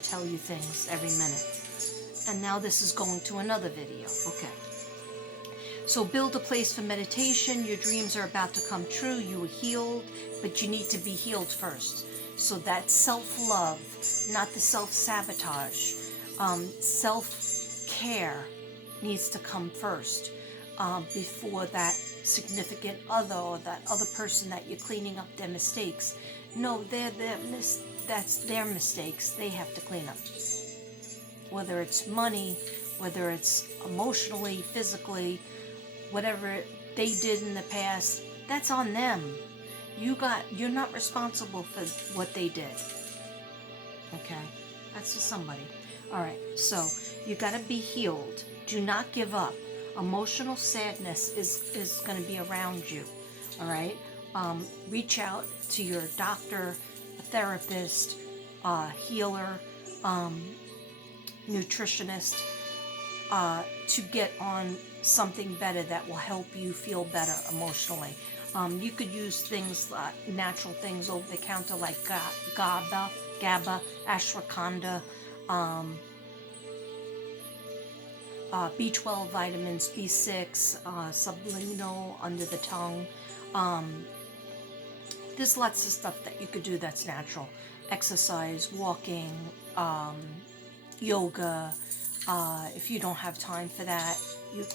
tell you things every minute. And now this is going to another video. Okay. So build a place for meditation. Your dreams are about to come true. You are healed, but you need to be healed first. So that self-love, not the self-sabotage, self-care needs to come first before that significant other or that other person that you're cleaning up their mistakes. No, that's their mistakes. They have to clean up. Whether it's money, whether it's emotionally, physically, whatever they did in the past, that's on them. You're not responsible for what they did. Okay? That's for somebody. Alright, so you gotta be healed. Do not give up. Emotional sadness is gonna be around you. Alright? Reach out to your doctor, a therapist, healer, nutritionist, to get on something better that will help you feel better emotionally. You could use things, natural things over the counter like GABA, ashwagandha, B12 vitamins, B6, subliminal under the tongue. There's lots of stuff that you could do that's natural. Exercise, walking, yoga. If you don't have time for that,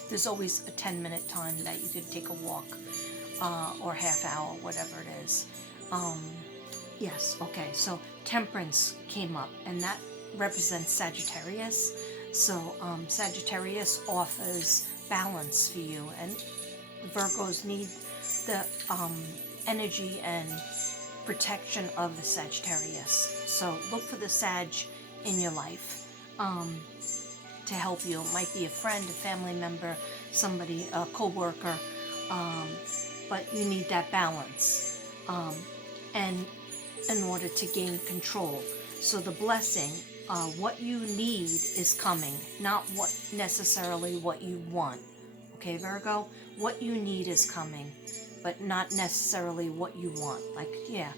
there's always a 10-minute time that you could take a walk, or half hour, whatever it is. Yes, okay, so temperance came up, and that represents Sagittarius. So Sagittarius offers balance for you, and Virgos need the energy and protection of the Sagittarius. So look for the Sag in your life to help you. It might be a friend, a family member, somebody, a co-worker, but you need that balance and in order to gain control. So the blessing, what you need is coming, not what necessarily what you want. Okay, Virgo? What you need is coming, but not necessarily what you want. Like, yeah,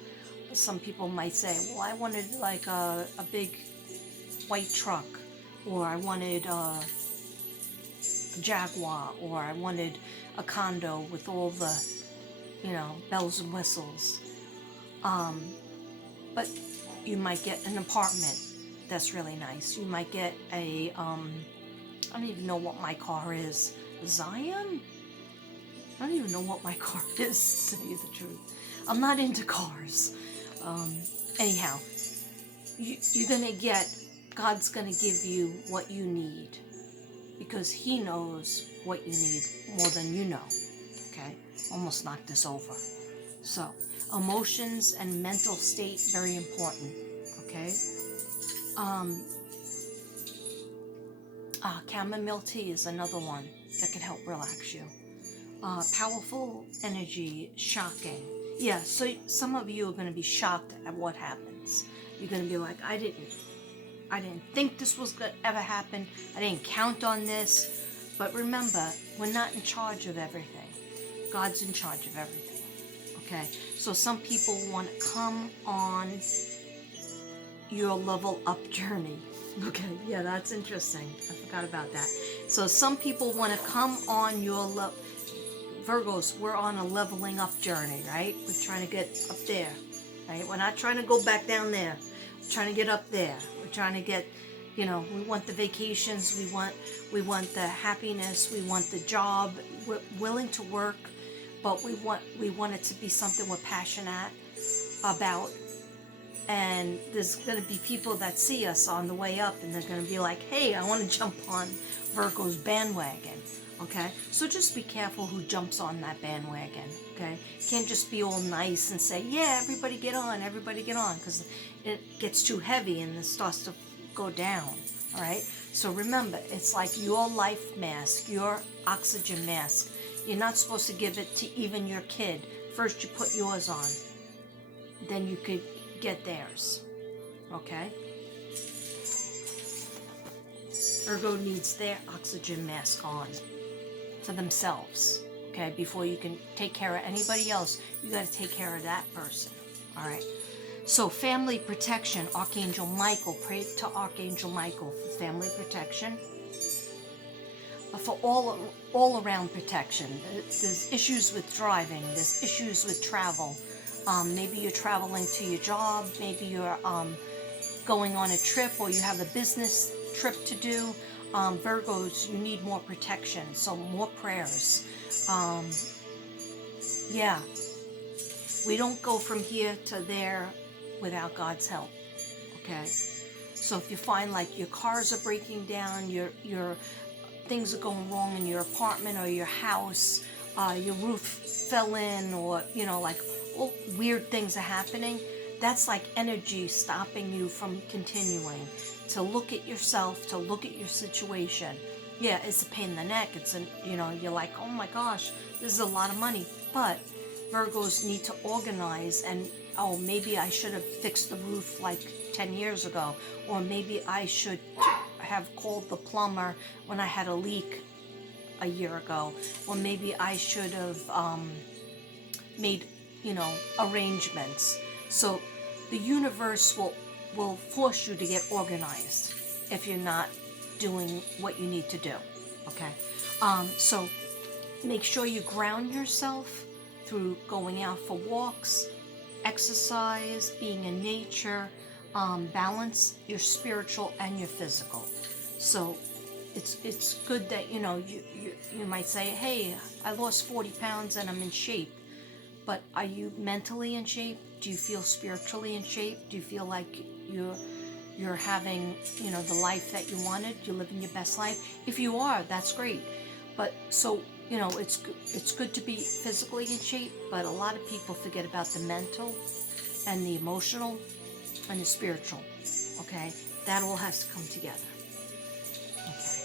some people might say, well, I wanted like a big white truck, or I wanted a Jaguar, or I wanted a condo with all the, bells and whistles. But you might get an apartment that's really nice. You might get a, I don't even know what my car is. Zion? I don't even know what my car is, to tell you the truth. I'm not into cars. Anyhow, you're going to get, God's going to give you what you need, because He knows what you need more than you know. Okay? Almost knocked this over. So, emotions and mental state, very important. Okay? Chamomile tea is another one that can help relax you. Powerful energy, shocking. Yeah, so some of you are going to be shocked at what happens. You're going to be like, I didn't think this was going to ever happen. I didn't count on this. But remember, we're not in charge of everything. God's in charge of everything. Okay? So some people want to come on your level up journey. Okay, yeah, that's interesting. I forgot about that. So some people want to come on your Virgos, we're on a leveling up journey, right? We're trying to get up there, right? We're not trying to go back down there. We're trying to get up there. We're trying to get, we want the vacations, we want the happiness, we want the job. We're willing to work, but we want it to be something we're passionate about. And there's going to be people that see us on the way up, and they're going to be like, hey, I want to jump on Virgo's bandwagon. Okay? So just be careful who jumps on that bandwagon. Okay? Can't just be all nice and say, yeah, everybody get on, because it gets too heavy and it starts to go down. All right? So remember, it's like your life mask, your oxygen mask. You're not supposed to give it to even your kid. First you put yours on. Then you could get theirs. Okay? Virgo needs their oxygen mask on for themselves. Okay? Before you can take care of anybody else, you got to take care of that person. All right? So family protection, Archangel Michael, pray to Archangel Michael for family protection, for all around protection. There's issues with driving, there's issues with travel. Maybe you're traveling to your job, maybe you're going on a trip, or you have a business trip to do. Virgos, you need more protection, so more prayers. Yeah, we don't go from here to there without God's help, okay? So if you find like your cars are breaking down, your things are going wrong in your apartment or your house, your roof fell in, or like all weird things are happening, that's like energy stopping you from continuing to look at yourself, to look at your situation. Yeah, it's a pain in the neck. It's you're like, oh my gosh, this is a lot of money. But Virgos need to organize, and oh, maybe I should have fixed the roof like 10 years ago, or maybe I should have called the plumber when I had a leak a year ago, or maybe I should have made arrangements. So the universe will force you to get organized if you're not doing what you need to do, okay? So make sure you ground yourself through going out for walks, exercise, being in nature, balance your spiritual and your physical. So it's good that you might say, hey, I lost 40 pounds and I'm in shape. But are you mentally in shape? Do you feel spiritually in shape? Do you feel like you're having the life that you wanted? You're living your best life? If you are, that's great. But so it's good to be physically in shape, but a lot of people forget about the mental and the emotional and the spiritual. Okay, that all has to come together. Okay,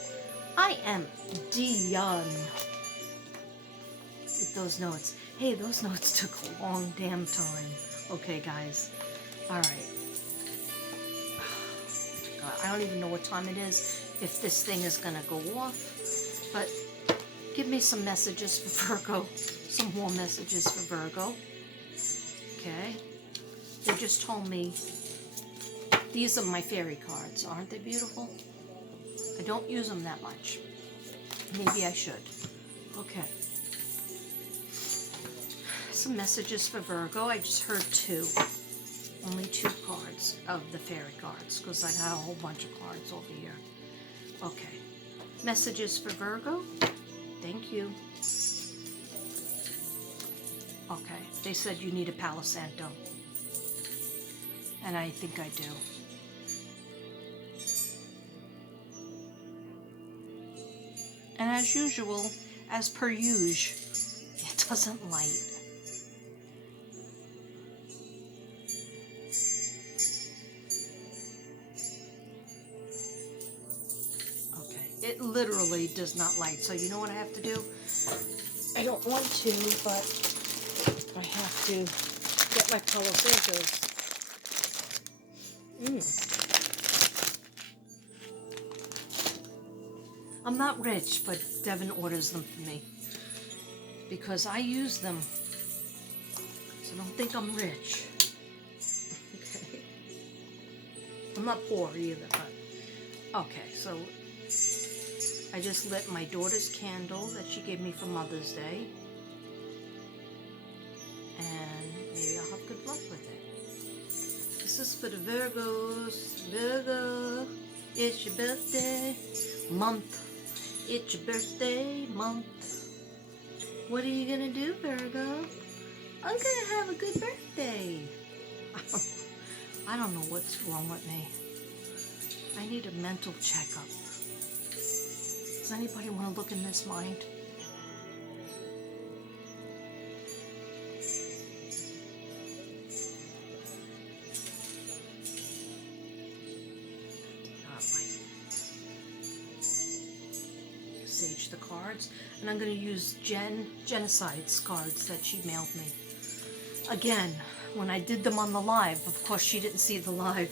I am done with those notes. Hey, those notes took a long damn time. Okay, guys. All right. God, I don't even know what time it is, if this thing is going to go off. But give me some messages for Virgo. Some more messages for Virgo. Okay. They just told me these are my fairy cards. Aren't they beautiful? I don't use them that much. Maybe I should. Okay. Some messages for Virgo. I just heard two. Only two cards of the fairy cards, because I got a whole bunch of cards over here. Okay. Messages for Virgo. Thank you. Okay. They said you need a Palo Santo. And I think I do. And as usual, as per usual, it doesn't light. It literally does not light. So you know what I have to do? I don't want to, but I have to get my Palo Santos. I'm not rich, but Devin orders them for me because I use them. So don't think I'm rich. Okay. I'm not poor either, but okay, so I just lit my daughter's candle that she gave me for Mother's Day. And maybe I'll have good luck with it. This is for the Virgos. Virgo, it's your birthday month. It's your birthday month. What are you going to do, Virgo? I'm going to have a good birthday. I don't know what's wrong with me. I need a mental checkup. Does anybody want to look in this mind? Sage the cards, and I'm going to use Genocide's cards that she mailed me. Again, when I did them on the live, of course she didn't see the live.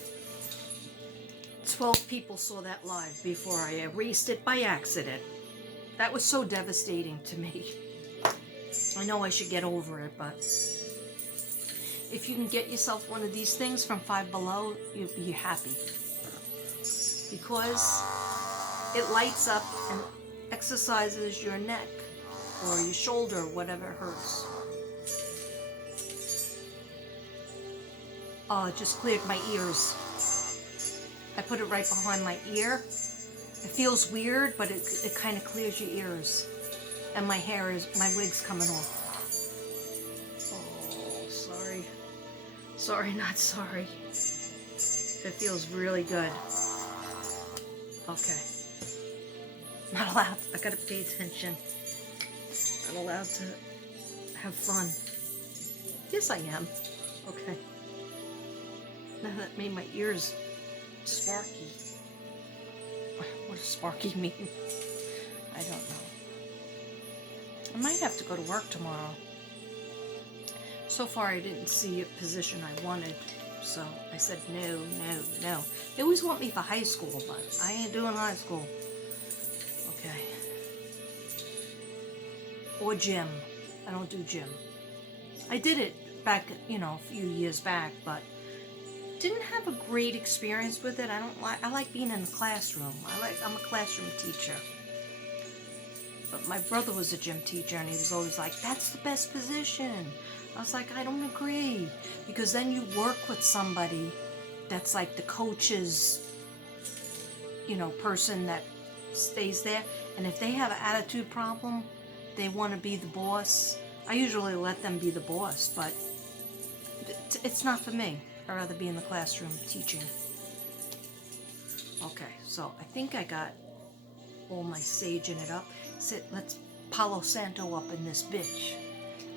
12 people saw that live before I erased it by accident. That was so devastating to me. I know I should get over it, but If you can get yourself one of these things from Five Below, you'll be happy. Because it lights up and exercises your neck or your shoulder, whatever hurts. Oh, it just cleared my ears. I put it right behind my ear. It feels weird, but it kind of clears your ears. And my wig's coming off. Oh, sorry. Sorry, not sorry. It feels really good. Okay. Not allowed. I gotta pay attention. Not allowed to have fun. Yes, I am. Okay. Now that made my ears sparky. What does sparky mean? I don't know. I might have to go to work tomorrow. So far, I didn't see a position I wanted, so I said no, no, no. They always want me for high school, but I ain't doing high school. Okay. Or gym. I don't do gym. I did it back, a few years back, but didn't have a great experience with it. I like being in the classroom. I'm a classroom teacher. But my brother was a gym teacher, and he was always like, that's the best position. I was like, I don't agree. Because then you work with somebody that's like the coach's, person that stays there. And if they have an attitude problem, they want to be the boss. I usually let them be the boss, but it's not for me. I'd rather be in the classroom teaching. Okay, so I think I got all my sage in it up. Let's Palo Santo up in this bitch.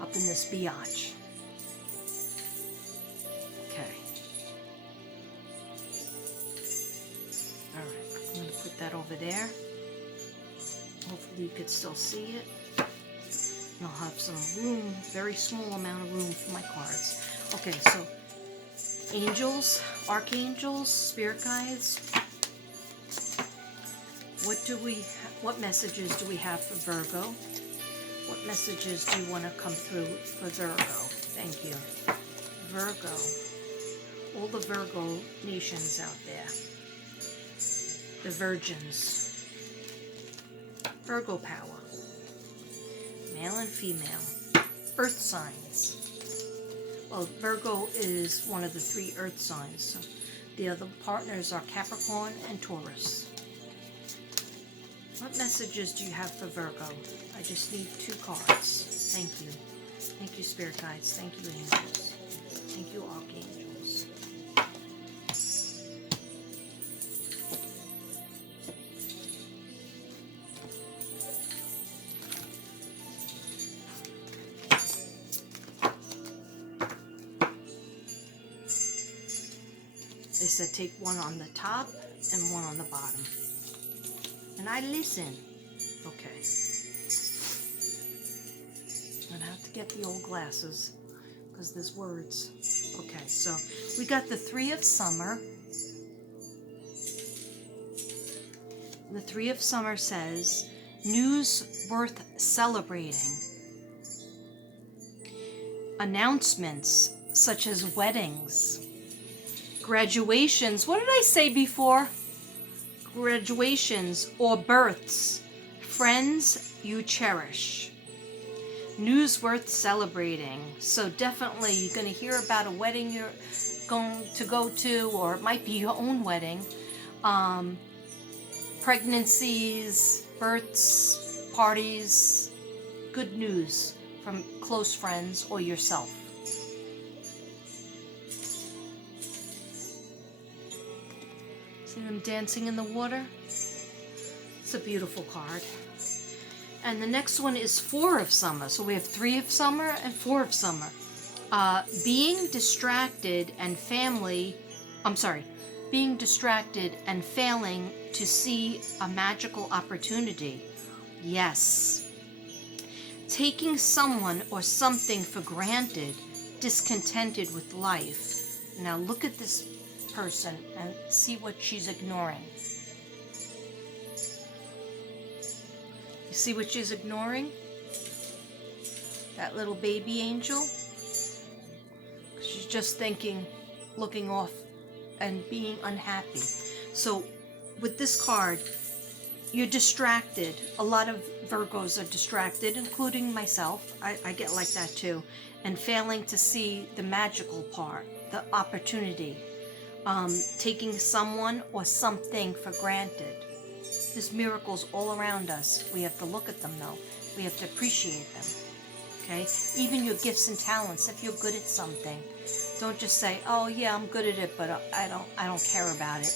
Up in this biatch. Okay. Alright, I'm going to put that over there. Hopefully you could still see it. And I'll have some room, very small amount of room for my cards. Okay, so angels, archangels, spirit guides. What messages do we have for Virgo? What messages do you want to come through for Virgo? Thank you. Virgo. All the Virgo nations out there. The virgins. Virgo power. Male and female. Earth signs. Well, Virgo is one of the 3 earth signs. So the other partners are Capricorn and Taurus. What messages do you have for Virgo? I just need 2 cards. Thank you. Thank you, spirit guides. Thank you, angels. Thank you, archangels. They said take one on the top and one on the bottom. And I listen. Okay. I'm gonna have to get the old glasses because there's words. Okay, so we got the 3 of Summer. The 3 of Summer says, news worth celebrating. Announcements such as weddings, graduations. What did I say before? Graduations or births, friends you cherish. News worth celebrating. So definitely you're going to hear about a wedding you're going to go to, or it might be your own wedding. Pregnancies, births, parties, good news from close friends or yourself. See them dancing in the water? It's a beautiful card. And the next one is 4 of Summer. So we have 3 of Summer and 4 of Summer. Being distracted and being distracted and failing to see a magical opportunity. Yes. Taking someone or something for granted, discontented with life. Now look at this person and see what she's ignoring. You see what she's ignoring? That little baby angel? She's just thinking, looking off, and being unhappy. So with this card, you're distracted. A lot of Virgos are distracted, including myself. I get like that too. And failing to see the magical part, the opportunity. Taking someone or something for granted. There's miracles all around us. We have to look at them though. We have to appreciate them. Okay? Even your gifts and talents, if you're good at something, don't just say, oh yeah, I'm good at it, but I don't care about it.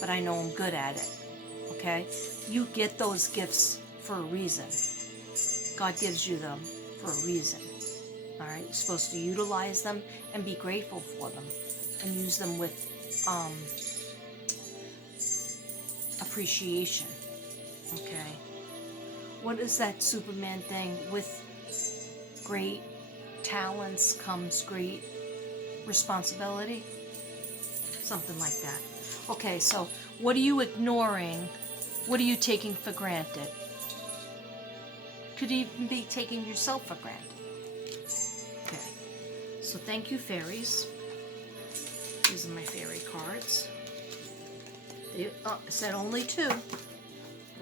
But I know I'm good at it. Okay? You get those gifts for a reason. God gives you them for a reason. All right? You're supposed to utilize them and be grateful for them and use them with appreciation. Okay? What is that Superman thing? With great talents comes great responsibility? Something like that. Okay, so what are you ignoring? What are you taking for granted? Could even be taking yourself for granted. Okay, so thank you, fairies. These are my fairy cards. They said only 2.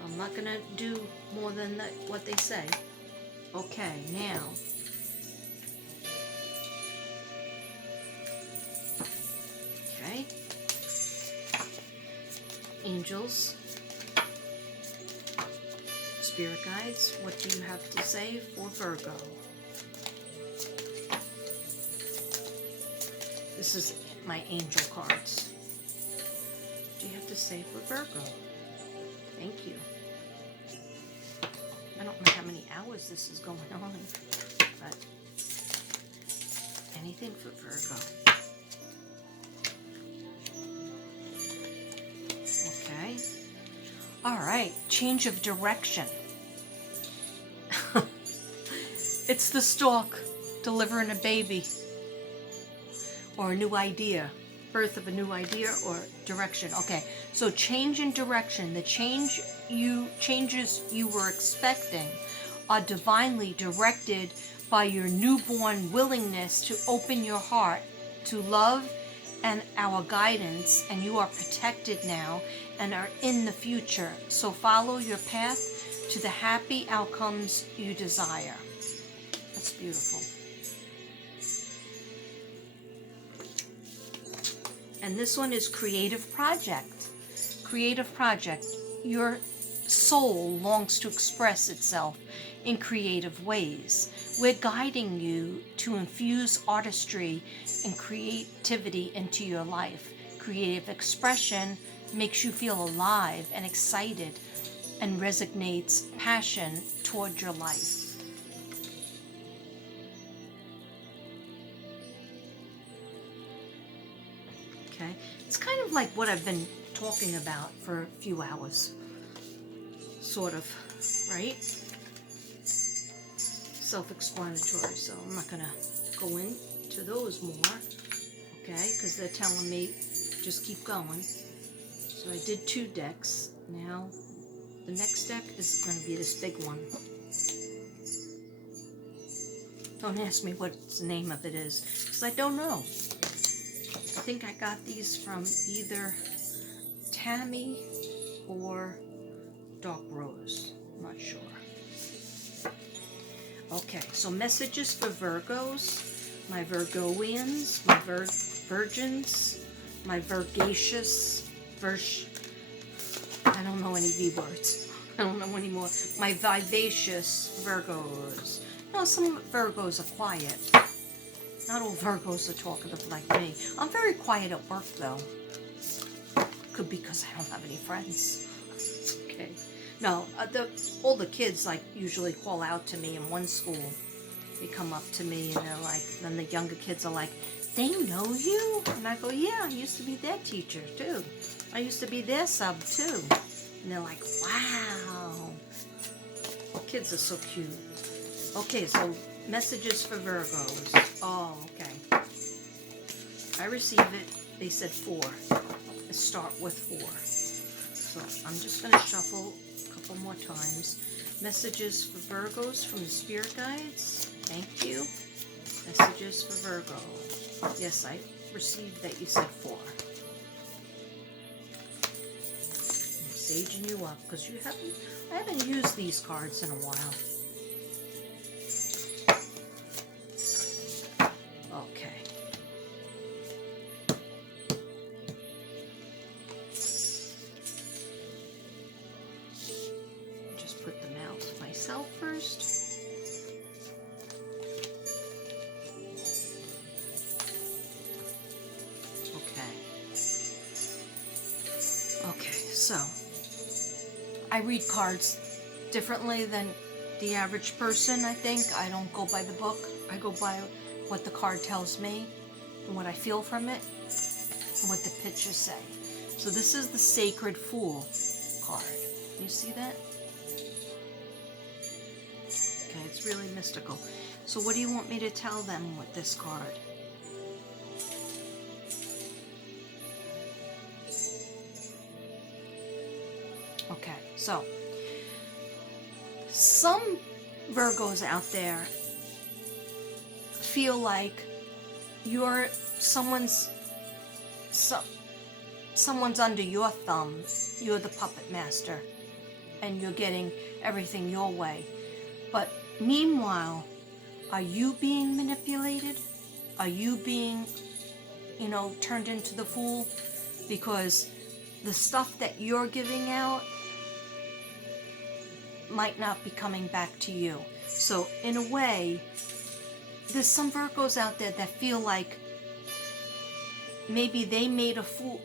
I'm not going to do more than what they say. Okay, now. Okay. Angels. Spirit guides, what do you have to say for Virgo? This is my angel cards. What do you have to say for Virgo? Thank you. I don't know how many hours this is going on, but anything for Virgo. Okay. All right. Change of direction. It's the stork delivering a baby or a new idea. Birth of a new idea or direction. Okay, so change in direction. The changes you were expecting are divinely directed by your newborn willingness to open your heart to love and our guidance, and you are protected now and are in the future. So follow your path to the happy outcomes you desire. That's beautiful. And this one is creative project. Creative project. Your soul longs to express itself in creative ways. We're guiding you to infuse artistry and creativity into your life. Creative expression makes you feel alive and excited and resonates passion toward your life. Okay, it's kind of like what I've been talking about for a few hours, sort of, right? Self-explanatory, so I'm not gonna go into those more, okay, because they're telling me just keep going. So I did 2 decks. Now the next deck is going to be this big one. Don't ask me what the name of it is, because I don't know. I think I got these from either Tammy or Dark Rose. I'm not sure. Okay, so messages for Virgos, my Virgoians, my Virgins, my Virgacious, I don't know any V words. I don't know anymore. My vivacious Virgos. No, some Virgos are quiet. Not all Virgos are talkative like me. I'm very quiet at work, though. Could be because I don't have any friends. Okay. No, all the kids, like, usually call out to me in one school. They come up to me, and they're like, then the younger kids are like, they know you? And I go, yeah, I used to be their teacher, too. I used to be their sub, too. And they're like, wow. Kids are so cute. Okay, so messages for Virgos. Oh, okay. I receive it. They said 4. Let's start with 4. So I'm just going to shuffle a couple more times. Messages for Virgos from the Spirit Guides. Thank you. Messages for Virgo. Yes, I received that you said 4. I'm saging you up because I haven't used these cards in a while. Okay. Just put them out myself first. Okay, so I read cards differently than the average person, I think. I don't go by the book. I go by what the card tells me and what I feel from it and what the pictures say. So this is the Sacred Fool card. You see that? Okay, it's really mystical. So what do you want me to tell them with this card? Okay, so some Virgos out there feel like you're someone's under your thumb. You're the puppet master, and you're getting everything your way. But meanwhile, are you being manipulated? Are you being, turned into the fool? Because the stuff that you're giving out might not be coming back to you. So in a way, there's some Virgos out there that feel like maybe they made a fool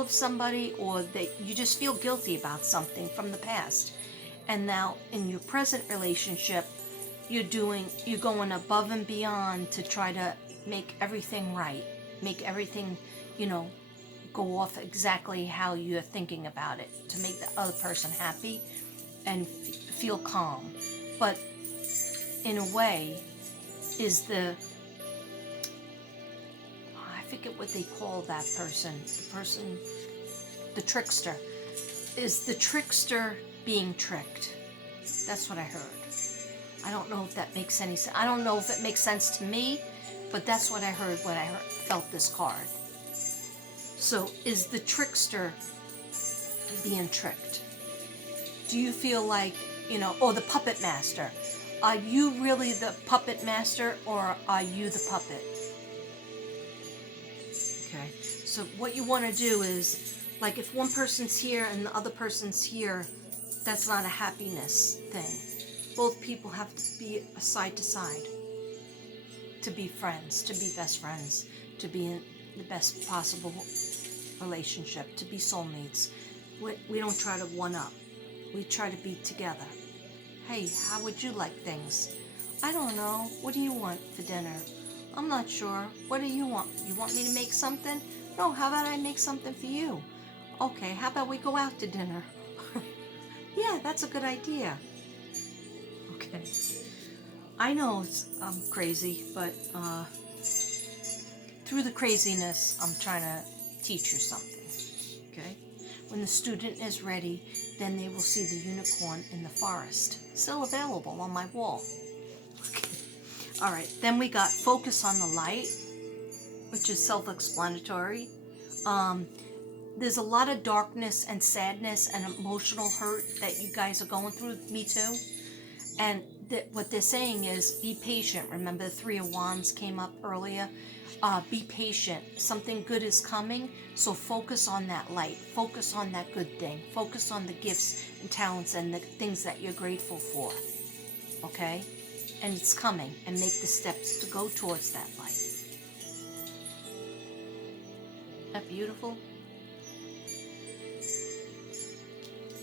of somebody, or you just feel guilty about something from the past. And now in your present relationship, you're going above and beyond to try to make everything right, make everything, go off exactly how you're thinking about it, to make the other person happy and feel calm. But in a way, I forget what they call that person, the trickster. Is the trickster being tricked? That's what I heard. I don't know if that makes any sense. I don't know if it makes sense to me, but that's what I heard when I felt this card. So is the trickster being tricked? Do you feel like, or the puppet master? Are you really the puppet master, or are you the puppet? Okay, so what you want to do is, like, if one person's here and the other person's here, that's not a happiness thing. Both people have to be side to side to be friends, to be best friends, to be in the best possible relationship, to be soulmates. We don't try to one up. We try to be together. Hey, how would you like things? I don't know. What do you want for dinner? I'm not sure. What do you want? You want me to make something? No, how about I make something for you? Okay, how about we go out to dinner? Yeah, that's a good idea. Okay. I know it's crazy, but through the craziness, I'm trying to teach you something. Okay? When the student is ready, then they will see the unicorn in the forest. Still available on my wall. Okay. All right, then we got focus on the light, which is self-explanatory. There's a lot of darkness and sadness and emotional hurt that you guys are going through. Me too. And what they're saying is, be patient. Remember the 3 of Wands came up earlier? Be patient. Something good is coming, so focus on that light. Focus on that good thing. Focus on the gifts and talents and the things that you're grateful for. Okay? And it's coming, and make the steps to go towards that light. Isn't that beautiful?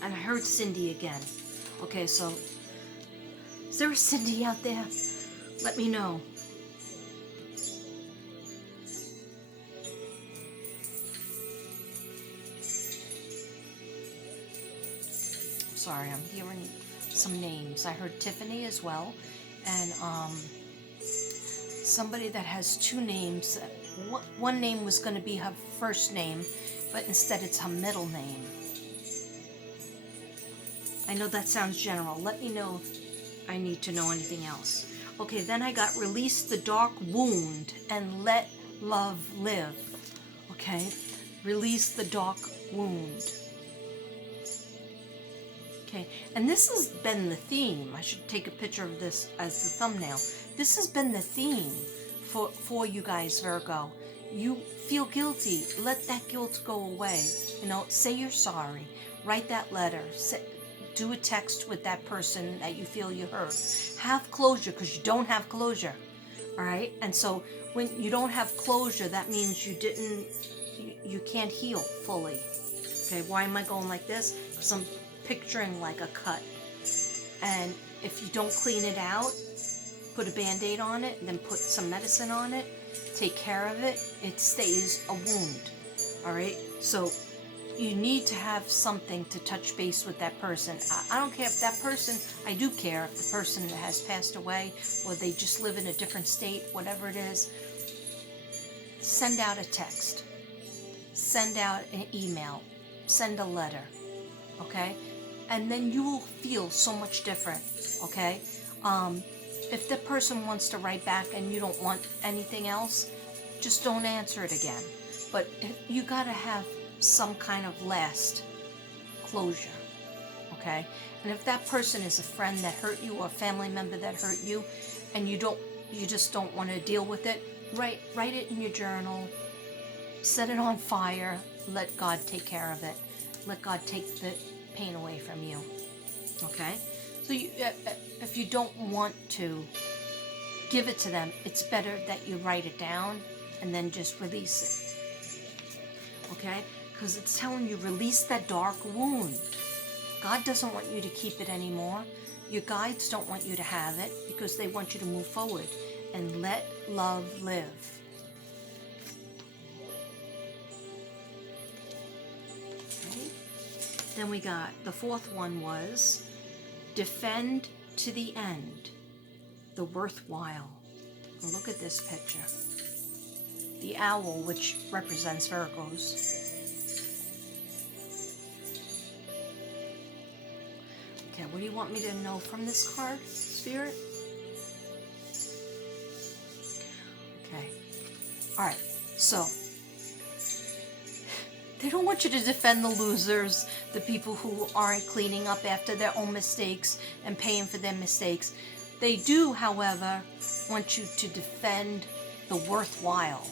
And I heard Cindy again. Okay, so is there a Cindy out there? Let me know. Sorry, I'm hearing some names. I heard Tiffany as well, and somebody that has 2 names. One name was going to be her first name, but instead it's her middle name. I know that sounds general. Let me know if I need to know anything else. Okay, then I got release the dark wound and let love live. Okay, release the dark wound. Okay, and this has been the theme. I should take a picture of this as the thumbnail. This has been the theme for you guys, Virgo. You feel guilty. Let that guilt go away. You know, say you're sorry. Write that letter. Do a text with that person that you feel you hurt. Have closure, because you don't have closure. All right? And so when you don't have closure, that means you can't heal fully. Okay, why am I going like this? Because I'm picturing like a cut. And if you don't clean it out, put a Band-Aid on it, then put some medicine on it, take care of it, it stays a wound. All right? So you need to have something to touch base with that person. I don't care if that person, I do care if the person has passed away or they just live in a different state, whatever it is. Send out a text. Send out an email. Send a letter. Okay? And then you will feel so much different. Okay? If the person wants to write back and you don't want anything else, just don't answer it again. But you got to have some kind of last closure, okay? And if that person is a friend that hurt you or a family member that hurt you, and you just don't want to deal with it, write it in your journal, set it on fire, let God take care of it. Let God take the pain away from you, okay? So if you don't want to give it to them, it's better that you write it down and then just release it, okay? Because it's telling you, release that dark wound. God doesn't want you to keep it anymore. Your guides don't want you to have it because they want you to move forward and let love live. Okay. Then we got, the fourth one was, defend to the end, the worthwhile. And look at this picture. The owl, which represents Virgos. Okay, what do you want me to know from this card, Spirit? Okay. Alright, so they don't want you to defend the losers, the people who aren't cleaning up after their own mistakes and paying for their mistakes. They do, however, want you to defend the worthwhile,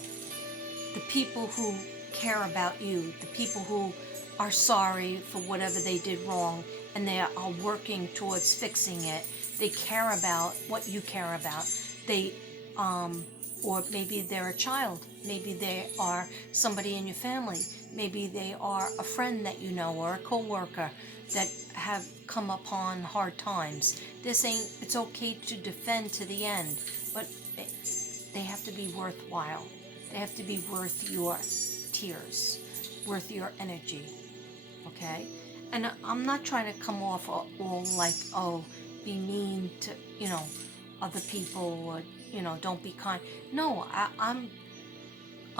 the people who care about you, the people who are sorry for whatever they did wrong, and they are working towards fixing it. They care about what you care about. They, or maybe they're a child. Maybe they are somebody in your family. Maybe they are a friend that you know or a co-worker that have come upon hard times. It's okay to defend to the end, but they have to be worthwhile. They have to be worth your tears, worth your energy, okay? And I'm not trying to come off all like, oh, be mean to, other people, or, don't be kind. No, I'm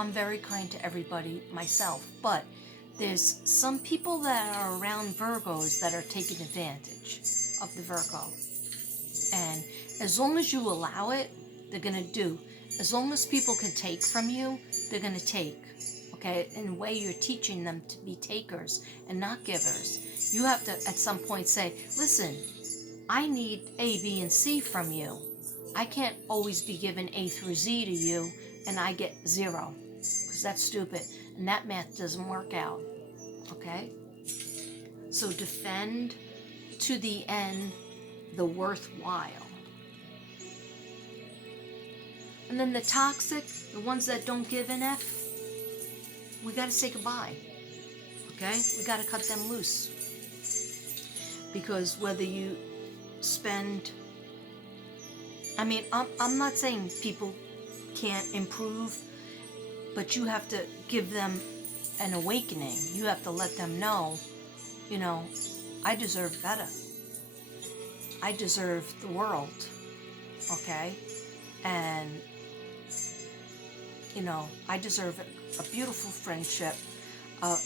very kind to everybody myself, but there's some people that are around Virgos that are taking advantage of the Virgo. And as long as you allow it, they're going to do. As long as people can take from you, they're going to take. Okay? In a way, you're teaching them to be takers and not givers. You have to, at some point, say, listen, I need A, B, and C from you. I can't always be given A through Z to you, and I get 0. Because that's stupid. And that math doesn't work out. Okay? So defend to the end the worthwhile. And then the toxic, the ones that don't give an F, we got to say goodbye. Okay? We got to cut them loose. Because whether you spend... I'm not saying people can't improve, but you have to give them an awakening. You have to let them know, I deserve better. I deserve the world. Okay? And, I deserve a beautiful friendship, a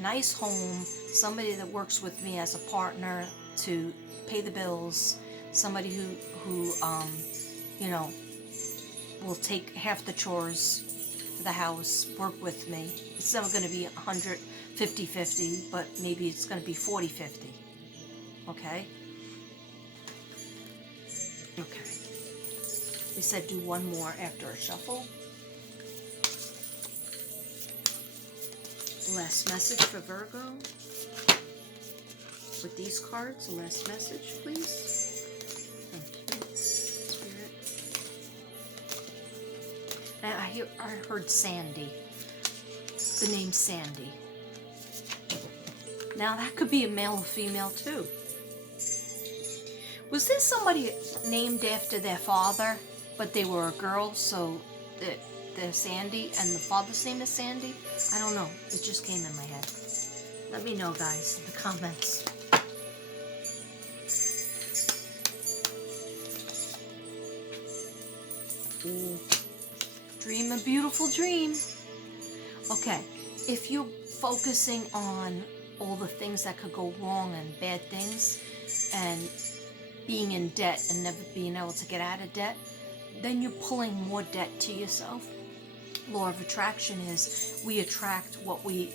nice home, somebody that works with me as a partner to pay the bills, somebody who you know, will take half the chores for the house, work with me. It's never going to be 50-50, but maybe it's going to be 40-50. Okay? Okay. They said do one more after a shuffle. Last message for Virgo. With these cards, the last message, please. Thank you, Spirit. And I heard Sandy. The name Sandy. Now that could be a male or female too. Was this somebody named after their father, but they were a girl, so they're Sandy, and the father's name is Sandy? I don't know. It just came in my head. Let me know, guys, in the comments. Ooh. Dream a beautiful dream. Okay, if you're focusing on all the things that could go wrong and bad things, and being in debt and never being able to get out of debt, then you're pulling more debt to yourself. Law of attraction is we attract what we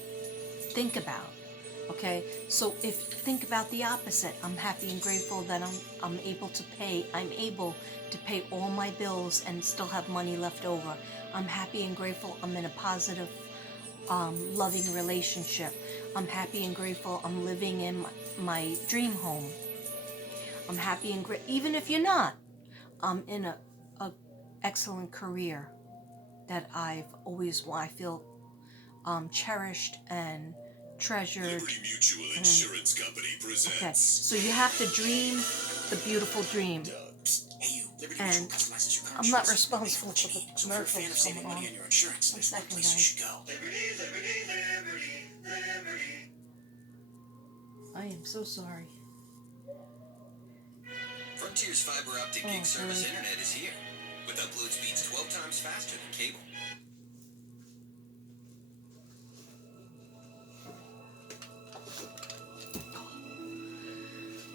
think about. Okay, so if think about the opposite, I'm happy and grateful that I'm able to pay. I'm able to pay all my bills and still have money left over. I'm happy and grateful. I'm in a positive, loving relationship. I'm happy and grateful. I'm living in my dream home. I'm happy and grateful. Even if you're not, I'm in a excellent career that I feel cherished and treasured. Liberty Mutual Insurance Company presents. Okay, so you have to dream the beautiful dream. And I'm not responsible for the commercials coming on. 1 second, guys. I am so sorry. Frontier's fiber optic gig service internet is here, with upload speeds 12 times faster than cable.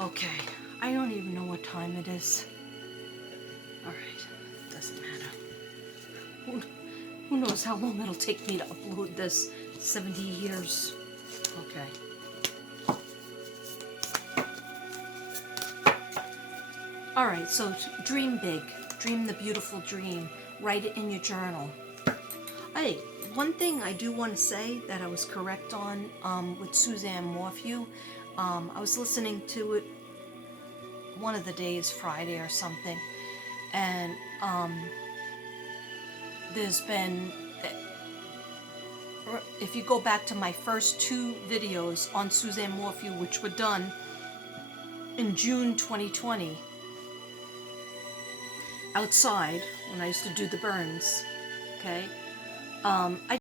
Okay, I don't even know what time it is. Alright, doesn't matter. Who knows how long it'll take me to upload this? 70 years. Okay. Alright, so dream big. Dream the beautiful dream. Write it in your journal. Hey, one thing I do want to say that I was correct on with Suzanne Morphew. I was listening to it one of the days, Friday or something, and there's been, if you go back to my first 2 videos on Suzanne Morphew, which were done in June 2020, outside, when I used to do the burns, okay, I